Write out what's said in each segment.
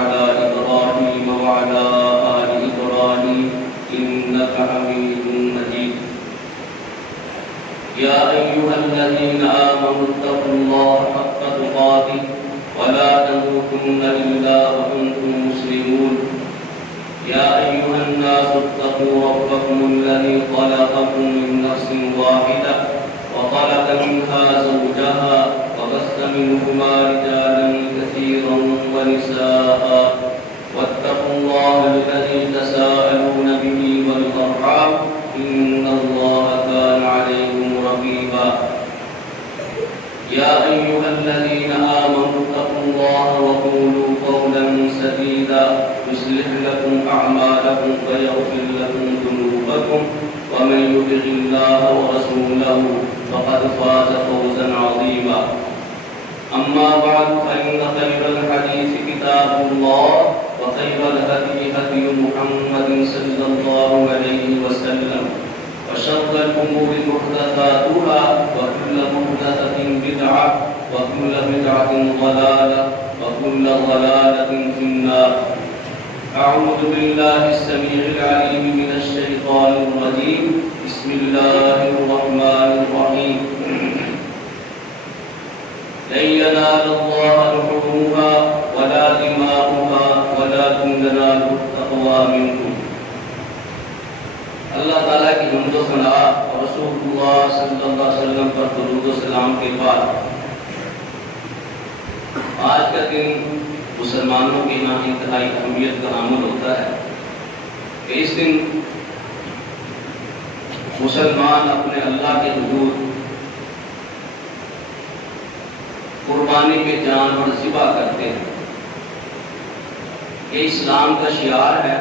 على إبراهيم وعلى آل إبراهيم إنك حميد مجيد. يا أيها الذين آمنوا اتقوا الله حق تقاته ولا تموتن إلا وأنتم مسلمون. يا أيها الناس اتقوا ربكم الذي خلقكم من نفس واحدة وخلق منها زوجها وبث منهما رجالا كثيرا ونساء واتقوا الله الذي تساءلون به والأرحام إن الله كان عليكم رقيبا. يا أيها الذين آمنوا اتقوا الله وقولوا قولا سديدا يصلح لكم أعمالكم ويغفر لكم ذنوبكم ومن يطع الله ورسوله فقد فاز فوزا عظيما. أما بعد فإن خير الحديث كتاب الله وخير الهدي هدي محمد صلى الله عليه وسلم وشر الأمور محدثاتها وكل محدثة بدعة وكل بدعة ضلالة وكل ضلالة في النار. أعوذ بالله السميع العليم من الشيطان الرجيم. بسم الله الرحمن الرحيم. لن ينال الله لحومها ولا دماؤها ولكن يناله التقوى منكم. اللہ تعالیٰ کی حمد و ثنا اور رسول اللہ صلی اللہ علیہ وسلم پر درود و سلام کے بعد آج کا دن مسلمانوں کے یہاں انتہائی اہمیت کا حامل ہوتا ہے کہ اس دن مسلمان اپنے اللہ کے حضور قربانی کے جانور ذبح کرتے ہیں. یہ اسلام کا شعار ہے.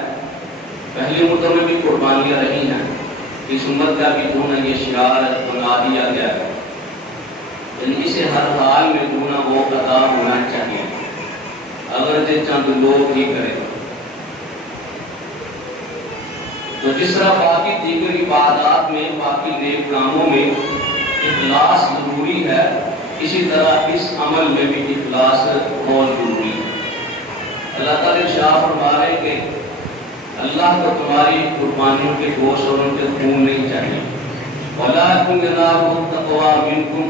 پہلی امتوں میں بھی قربانیاں رہی ہیں. اس امت کا بھی جو ہے یہ شعار بنا دیا گیا ہے. اسے ہر حال میں جو ہے وہ ادا ہونا چاہیے اگرچہ چند لوگ ہی کریں. تو جس طرح باقی دیگر عبادات میں باقی نیک کاموں میں اخلاص ضروری ہے اسی طرح اس عمل میں بھی اخلاص بہت ضروری ہے. اللہ تعالیٰ ارشاد فرما رہے کہ اللہ کو تمہاری قربانیوں کے گوشت اور ان کے خون نہیں چاہیے. وَلَٰكِنْ يَنَالُهُ التَّقْوَىٰ مِنكُمْ.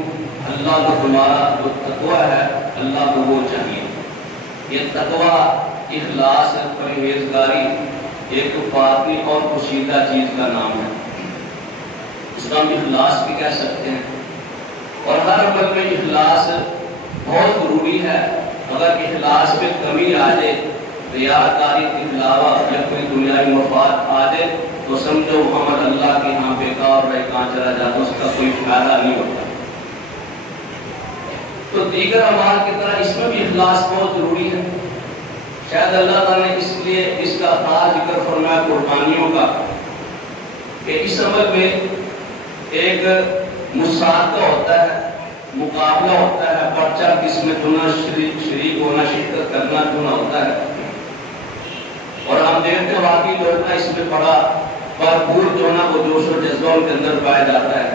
اللہ کو تمہارا جو تقویٰ ہے اللہ کو وہ چاہیے. یہ تقویٰ اخلاص پرہیزگاری ایک باطنی اور پوشیدہ چیز کا نام ہے. اس کا ہم اخلاص بھی کہہ سکتے ہیں. اور ہر عمل میں اخلاص بہت ضروری ہے. اگر اخلاص میں کمی آ جائے ریاکاری کے علاوہ یا کوئی دنیاوی مفاد آ جائے تو سمجھو عمل اللہ کے ہاں بیکار رہ کہاں چلا جاتا اس کا کوئی فائدہ نہیں ہوتا. تو دیگر اعمال کی طرح اس میں بھی اخلاص بہت ضروری ہے. شاید اللہ تعالیٰ نے اس لیے اس کا خاص ذکر فرمایا قربانیوں کا کہ اس عمل میں ایک مسابقہ ہوتا ہے, مقابلہ ہوتا ہے, پرچہ کس میں ہونا شریک ہونا شرکت کرنا ہونا ہوتا ہے. اور ہم دیکھتے ہیں واقعی لوگ اس میں بڑا بھرپور جو ہے وہ جوش و جذبہ ان کے اندر پایا جاتا ہے.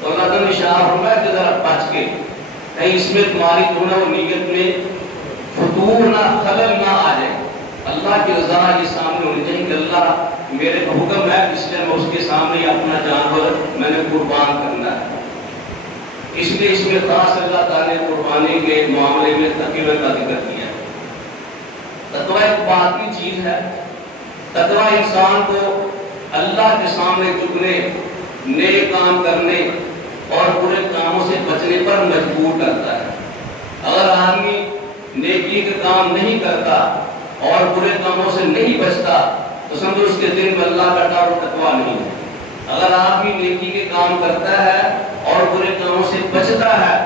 تو اللہ تعالیٰ نے اشارہ فرمایا کہ ذرا بچ کے کہیں اس میں تمہاری جو ہے وہ نیت میں فتور نہ خلل نہ آ جائے. اللہ کی رضا یہ سامنے ہونی چاہیے کہ اللہ میرے حکم ہے اس لیے میں اس کے سامنے اپنا جانور میں نے قربان کرنا ہے. اس لیے اس میں خاص اللہ تعالیٰ نے قربانی کے معاملے میں تقوی کا ذکر کیا ہے. تقوی ایک باطنی چیز ہے. تقوی انسان کو اللہ کے سامنے جھکنے, نیک کام کرنے اور برے کاموں سے بچنے پر مجبور کرتا ہے. اگر آدمی نیکی کے کام نہیں کرتا اور برے کاموں سے نہیں بچتا تو سمجھو اس کے دل میں اللہ کا ڈر و تقوی نہیں ہے. اگر آدمی نیکی کے کام کرتا ہے اور برے کاموں سے بچتا ہے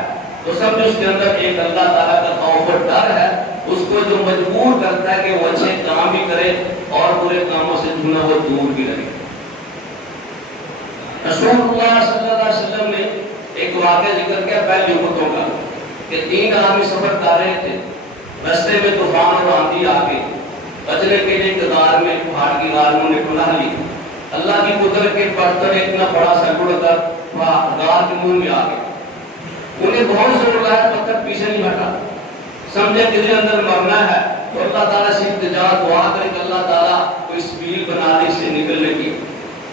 تو سمجھو اس کے اندر ایک اللہ تعالیٰ کا خوف اور ڈر ہے, اس کو جو مجبور کرتا ہے کہ وہ اچھے کام بھی کرے اور برے کاموں سے جو ہے وہ دور بھی رہے. رسول اللہ صلی اللہ علیہ وسلم نے ایک واقعہ ذکر کیا پہلی امتوں کا کہ 3 آدمی سفر کر رہے تھے. رستے میں طوفان اور آندھی آ گئی. بچنے کے لیے غار میں پہاڑ کی غار میں انہیں پناہ لی. اللہ کی قدرت کے پتھر اتنا بڑا سا اڑ کر غار کے منہ میں آ گئے. انہیں بہت زور لگا, پتھر پیچھے نہیں ہٹا. سمجھے کسی اندر مرنا ہے تو اللہ تعالیٰ سے التجا دعا کرے کہ اللہ تعالیٰ کوئی سبیل بنا دے اس سے نکلنے کی.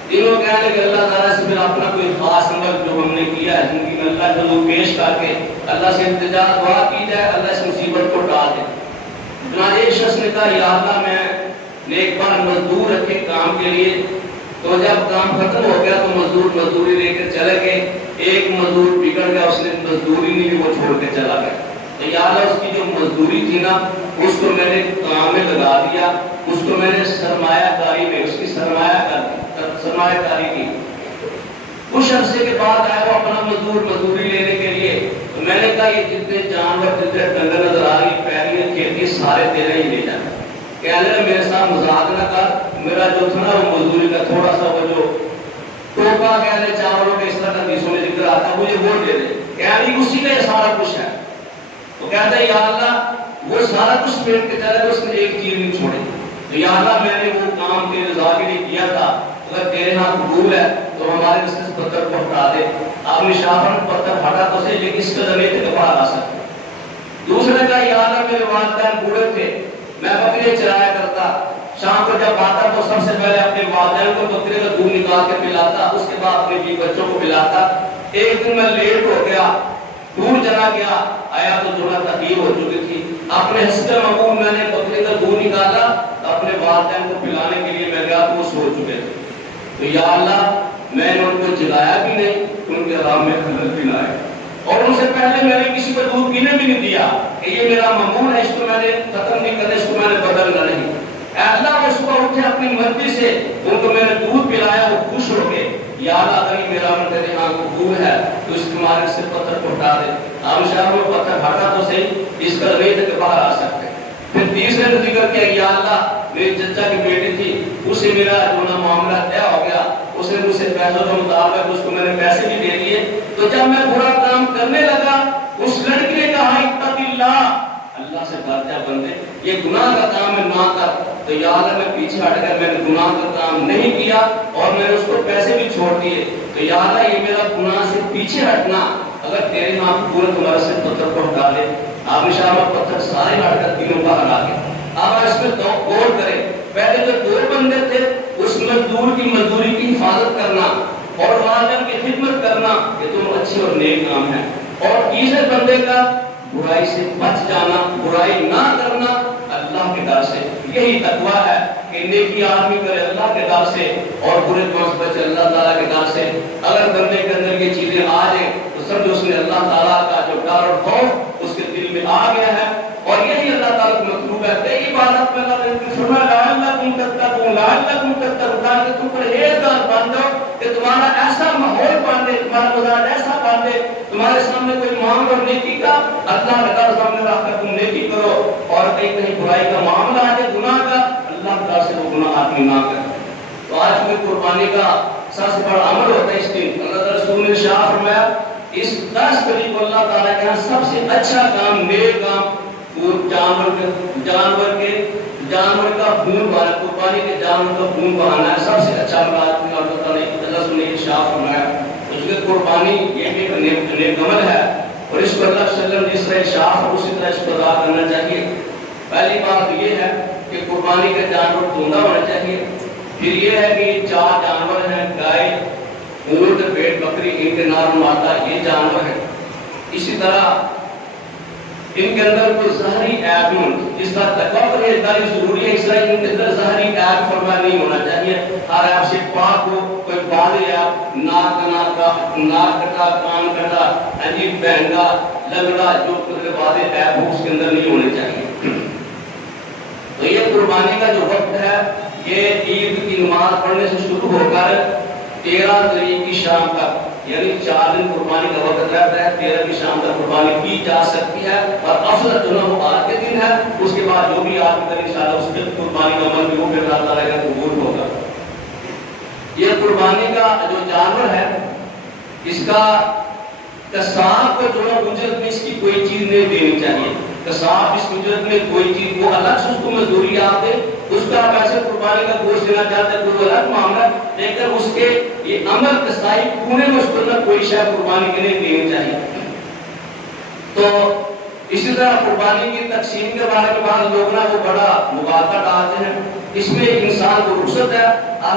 تینوں کہنے کہ اللہ تعالیٰ سے پھر اپنا کوئی خاص عمل جو ہم نے کیا ہے زندگی میں اللہ کو پیش کر کے اللہ سے التجا دعا کی جائے, اللہ اس مصیبت کو ٹال دے. چنانچہ ایک شخص نے کہا یا اللہ میں نے ایک بار مزدور رکھے کام کے لیے, تو جب کام ختم ہو گیا تو مزدور مزدوری لے کر چلے گئے. ایک مزدور بگڑ گیا, اس نے مزدوری نہیں بھی وہ چھوڑ کے چلا گیا. تو یا اللہ اس کی جو مزدوری تھی نا اس کو میں نے کام میں لگا دیا, اس کو میں نے سرمایہ کاری میں اس کی سرمایہ کاری کی. کچھ عرصے کے بعد آیا وہ اپنا مزدوری لینے کے لیے, تو میں نے کہا یہ جتنے جانور جتنے ڈنگر نظر آ رہی پیری کھیتی سارے تیرے ہی لے جانا. کہنے لگا میرے ساتھ مذاق نہ کر, میرا جو تھا نا وہ مزدوری کا تھوڑا سا وہ جو ٹوپا کہنے چاولوں کے اس طرح کا حدیثوں میں ذکر آتا مجھے وہ دے دے. کہنے اسی کا یہ سارا کچھ ہے. تو کہتا ہے یا اللہ وہ سارا کچھ پیٹ کے چلے اس نے ایک چیز نہیں چھوڑی. تو یا اللہ میں نے وہ کام تیرے رضا کے لیے کیا تھا, اگر تیرے ہاں قبول ہے تو ہمارے رستے سے پتھر کو ہٹا دے. آپ نے شاہر پتھر ہٹا تو صحیح لیکن اس کا زمین تک باہر آ سکتے. دوسرے کا یا اللہ میرے والدین بوڑھے تھے, میں بکریاں چرایا کرتا, شام کو جب آتا تو سب سے پہلے اپنے والدین کو بکرے کا دودھ نکال کے پلاتا, اس کے بعد اپنے بیوی بچوں کو پلاتا. ایک دن میں لیٹ ہو گیا, دور چلا گیا, آیا تو جو تقریر ہو چکی تھی. اپنے حسب معمول میں نے بکرے کا دودھ نکالا, اپنے والدین کو پلانے کے لیے میں گیا تو وہ سو چکے تھے. تو یا اللہ میں نے ان کو جلایا بھی نہیں, ان کے رام میں خلل بھی لائے, اور ان سے پہلے میں نے کسی کو دودھ پینے بھی نہیں دیا کہ یہ میرا معمول ہے, اس کو میں نے ختم نہیں کرنا, اس کو میں نے بدلنا نہیں. اے اللہ وہ صبح اٹھے اپنی مرضی سے, ان کو میں نے دودھ پلایا, وہ خوش ہو گئے. یا اللہ اگر یہ میرا عمل تیرے ہاں قبول ہے تو اس تمہارے سے پتھر کو ہٹا دے. ہم شہر میں پتھر ہٹا تو صحیح, اس کا ریت کے باہر آ سکتے. پھر تیسرے نے ذکر کیا یا اللہ میری چچا کی بیٹی تھی, اسے میرا جو معاملہ طے ہو گیا, اس نے مجھ سے پیسوں کے مطابق اس کو میں نے پیسے بھی دے دیے. تو جب میں برا کام کرنے لگا اس لڑکی نے کہا اتق اللہ, اللہ سے ڈر جا بندے, یہ گناہ کا کام ہے نہ کر. تو یا اللہ میں پیچھے ہٹ گیا, میں نے گناہ کا کام نہیں کیا اور میں نے اس کو پیسے بھی چھوڑ دیے. تو یا اللہ یہ میرا گناہ سے پیچھے ہٹنا, اگر تیرے ہاں پورے تمہارے سے پتھر کو ہٹا دے. آپ نے شاہ پتھر سارے ہٹ کر تینوں باہر آ گئے. آپ اس میں غور کریں, پہلے جو دو بندے تھے اس مزدور کی مزدوری کی حفاظت کرنا اور والدین کی خدمت کرنا, یہ دونوں اچھے اور نیک کام ہیں. اور تیسرے بندے کا برائی سے بچ جانا, برائی نہ کرنا اللہ کے ڈر سے. یہی تقویٰ ہے کہ نیکی آدمی کرے اللہ کے ڈر سے اور برے کام سے بچے اللہ تعالیٰ کے ڈر سے. اگر بندے کے اندر یہ چیزیں آ جائیں تو سمجھو اس نے اللہ تعالیٰ کا جو ڈر اور خوف اس کے دل میں آ گیا ہے, اور یہی اللہ تعالیٰ کو مطلوب ہے. کئی عبادت میں اللہ نے فرمایا لعلکم تتقون, لعلکم تتقون, تاکہ تم پرہیزگار بن جاؤ, کہ تمہارا ایسا ماحول بن دے, تمہارا مزاج ایسا بن دے, تمہارے سامنے کوئی معاملہ اور نیکی کا اللہ کے ڈر سامنے رکھ کر تم نیکی کرو, اور کہیں برائی کا معاملہ آ جائے گناہ کا, اللہ کے ڈر سے وہ گناہ آدمی نہ کرے. تو آج میں قربانی کا سب سے بڑا عمل ہوتا ہے اس دن. اللہ تعالیٰ رسول نے شاہ فرمایا اس 10 تاریخ کو اللہ تعالیٰ کے یہاں سب سے اچھا کام, نیک کام, جانور کا خون بہانا, قربانی کے جانور کا خون بہانا ہے سب سے اچھا عمل. اللہ تعالیٰ نے شاہ فرمایا اس کے قربانی یہ بھی ایک نیک عمل ہے, اور اس کو اللہ صلی اللہ علیہ وسلم جس طرح شاہ اور اسی طرح اس کو ادا کرنا چاہیے. پہلی بات یہ ہے کہ قربانی کا جانور دھوندا ہونا چاہیے. پھر یہ ہے کہ 4 جانور ہیں, گائے, اونٹ, بھیڑ, بکری, ان کے نار ماتا, یہ جانور ہیں. اسی طرح ان کے اندر کوئی ظاہری عیب نہیں, جس طرح تقویٰ پرہیزگاری ضروری ہے اس طرح ان کے اندر ظاہری عیب فرما نہیں ہونا چاہیے. ہر عیب سے پاک ہو, کوئی بال عیب, ناک کٹا, کان کٹا, عجیب بہنگا, لگڑا, جو واضح عیب ہو اس کے اندر نہیں ہونے چاہیے. تو یہ قربانی کا جو وقت ہے یہ عید کی نماز پڑھنے سے شروع ہو کر 13 تاریخ کی شام تک, یعنی 4 دن قربانی کا وقت رہتا ہے. 13 کی شام تک قربانی کی جا سکتی ہے, اور افضل جو ہے وہ آج کے دن ہے. اس کے بعد جو بھی آدمی کرے انشاءاللہ اس کے قربانی کا عمل بھی وہ پھر اللہ تعالیٰ کا قبول ہوگا. یہ قربانی کا جو جانور ہے اس کا قصاب کو جو ہے اجرت میں اس کی کوئی چیز نہیں دینی چاہیے. قصاب اس اجرت میں کوئی چیز, وہ الگ سے اس کو مزدوری آپ دے, اس کا ویسے قربانی کا گوشت دینا چاہتے ہیں کوئی الگ معاملہ, لیکن اس کے یہ عمل قصائی پونے میں اس کو کوئی شاید قربانی کے لیے دینی چاہیے. تو اسی طرح قربانی کی تقسیم کے بارے میں بعض لوگ نا وہ بڑا مغالطہ ڈالتے ہیں، اس میں انسان کو رخصت ہے،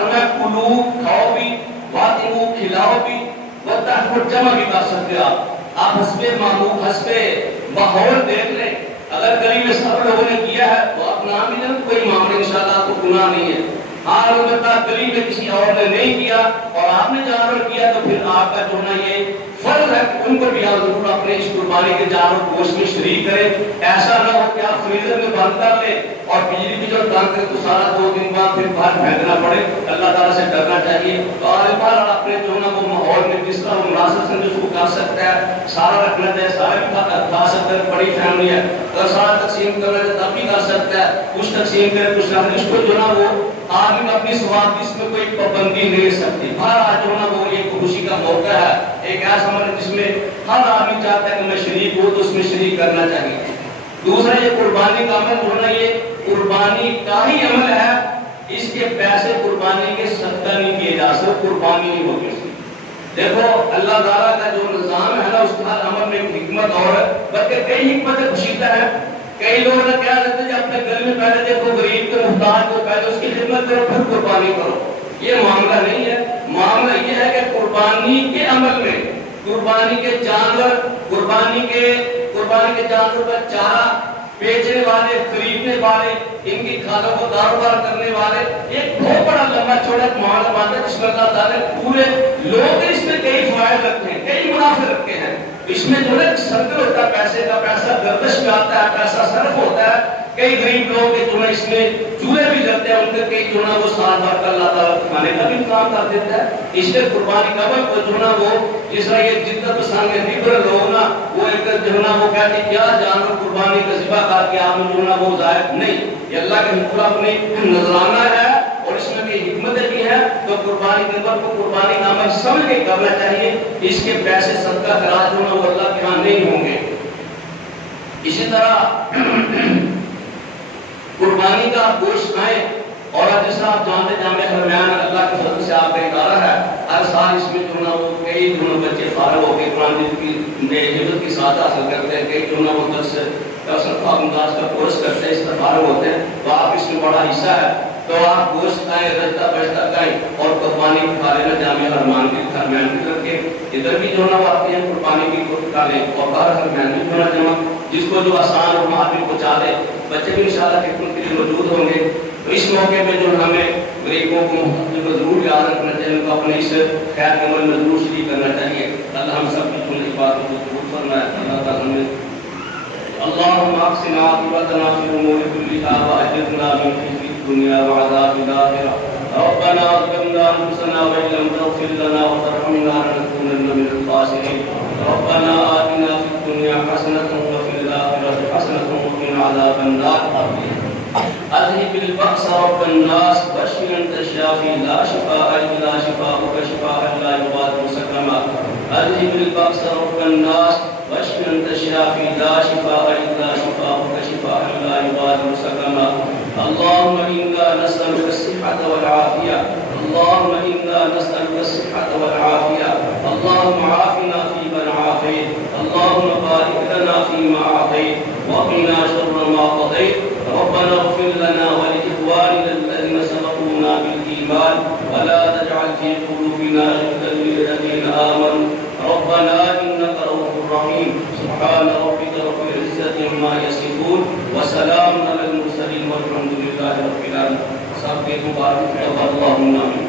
میں کلو کھاؤ بھی، واتمو کھلاؤ بھی، وتحفظ جمع بھی کر سکتے آپ حسب معمول حسب ماحول دیکھ لیں، اگر گلی میں سب لوگوں نے کیا ہے تو آپ نام بھی جب کوئی معاملہ انشاءاللہ آپ کو گناہ نہیں ہے، ہاں البتہ گلی میں کسی اور نے نہیں کیا اور آپ نے جانور کیا تو پھر آپ کا جو نا یہ فرض ہے کہ ان کو بھی آپ ضرور اپنے اس قربانی کے جانور گوشت میں شریک کریں، ایسا نہ ہو کہ آپ فریزر میں بند کر لیں اور بجلی کی جو تنگ کرے تو سارا 2 دن بعد پھر باہر پھینکنا پڑے، اللہ تعالیٰ سے ڈرنا چاہیے۔ تو آج اپنے جو نا وہ ماحول میں جس طرح وہ مناسب سمجھے اس کو کر سکتا ہے، سارا رکھنا چاہیے، سارا بھی کھا سکتا ہے، بڑی فیملی ہے اگر سارا تقسیم کرنا چاہے تب بھی کر سکتا ہے، کچھ تقسیم کرے کچھ نہ، اس کو جو نا وہ آدمی اپنی ثواب اس میں کوئی پابندی نہیں سکتی، ہر آج جو نا وہ ایک خوشی کا موقع ہے، ایک ایسا عمل جس میں ہر آدمی چاہتا ہے کہ میں شریک ہوں تو اس میں شریک کرنا چاہیے۔ دوسرا یہ قربانی کا عمل جو نا یہ قربانی کا ہی عمل ہے، اس کے پیسے قربانی کے صدقہ نہیں کیے جا سکتے، قربانی نہیں ہوتی اس کی۔ دیکھو اللہ تعالیٰ کا جو نظام ہے نا اس کا عمل میں حکمت اور بلکہ کئی حکمتیں پوشیدہ ہیں، کئی لوگ نے کہا دیتے ہیں اپنے گھر میں پہلے دیکھو غریب کو محتاج کو پہلے اس کی خدمت کرو پھر قربانی کرو، یہ معاملہ نہیں ہے، معاملہ یہ ہے کہ قربانی کے عمل میں قربانی کے جانور قربانی کے جانور کا چارہ بیچنے والے خریدنے والے ان کی کھالوں کو کاروبار کرنے والے ایک بہت بڑا لمبا چوڑا معاملہ بات ہے جس میں اللہ تعالیٰ نے پورے لوگ اس میں کئی فوائد رکھتے ہیں، کئی منافع رکھتے ہیں، اس میں جو ہے سرکل ہوتا ہے، پیسے کا پیسہ گردش میں آتا ہے، پیسہ صرف ہوتا ہے، کئی غریب لوگ جو ہے اس میں چولہے بھی لگتے ہیں، ان کے کئی جو ہے وہ سال بھر کا اللہ تعالیٰ کھانے کا بھی انتظام کر دیتا ہے، اس لیے قربانی کا وقت جو ہے وہ جس طرح یہ جدت پسند ہے نیبر لوگ نا وہ ایک جو ہے وہ کہتے ہیں کیا جانور قربانی کا ذبح کر کے آپ جو ہے وہ ظاہر نہیں، یہ اللہ کے حکم اپنے نذرانہ ہے اور اس میں بھی حکمتیں بھی ہیں، تو قربانی کے وقت کو قربانی کا عمل سمجھ کے کرنا چاہیے، اس کے پیسے صدقہ خراج جو ہے وہ اللہ کے ہاں نہیں ہوں گے۔ اسی طرح قربانی کا گوشت کھائیں، اور جس طرح آپ جانتے جامع حرمیان اللہ کے فضل سے آپ کا ادارہ ہے، ہر سال اس میں جو ہے وہ کئی جو ہے بچے فارغ ہو کے قرآن کی حفظ کی سعادت حاصل کرتے ہیں، کئی جو ہے وہ درس انداز کا کورس کرتے ہیں، اس پر فارغ ہوتے ہیں، تو آپ اس میں بڑا حصہ ہے، تو آپ گوشت کھائیں، رجتا بجتا کھائیں اور قربانی کھا لینا جامع حرمان کے حرمیان کی کر کے ادھر بھی جو ہے وہ آتے ہیں قربانی کی کھا لیں اور باہر حرمیان بھی ہونا جمع، جس کو جو آسان اور آدمی پہنچا دے، بچے بھی انشاءاللہ خدمت کے لیے موجود ہوں گے۔ تو اس موقع پہ جو ہمیں غریبوں کو ضرور یاد رکھنا چاہیے، ان کو اپنے اس خیر کے عمل میں ضرور شریک کرنا چاہیے۔ اللہ ہم سب کی سننے کی بات کو قبول فرمائے، اللہ تعالیٰ ہمیں اللهم اقسم عاقبتنا في الامور كلها واجرنا من خزي الدنيا وعذاب الاخره ربنا ظلمنا انفسنا وان لم تغفر لنا وترحمنا لنكونن من الخاسرين ربنا آتنا في الدنيا حسنة وفي الآخرة حسنة وقنا عذاب النار اذهب البأس رب الناس واشف انت الشافي لا شفاء الا شفاءك شفاء لا يغادر سقما اذهب البأس رب الناس واشف انت الشافي لا شفاء الا شفاءك شفاء لا يغادر سقما اللهم انا نسألك الصحة والعافية اللهم انا نسألك الصحة والعافية اللهم عافنا فيمن عافيت اللهم بارك لنا فيما أعطيت وقنا شر ما قضيت ربنا اغفر لنا ولإخواننا الذين سبقونا بالإيمان ولا تجعل في قلوبنا غلا للذين آمنوا ربنا إنك رؤوف رحيم سبحان ربك رب العزة عما يصفون وسلام على المرسلين والحمد لله رب العالمين سبحانك اللهم آمين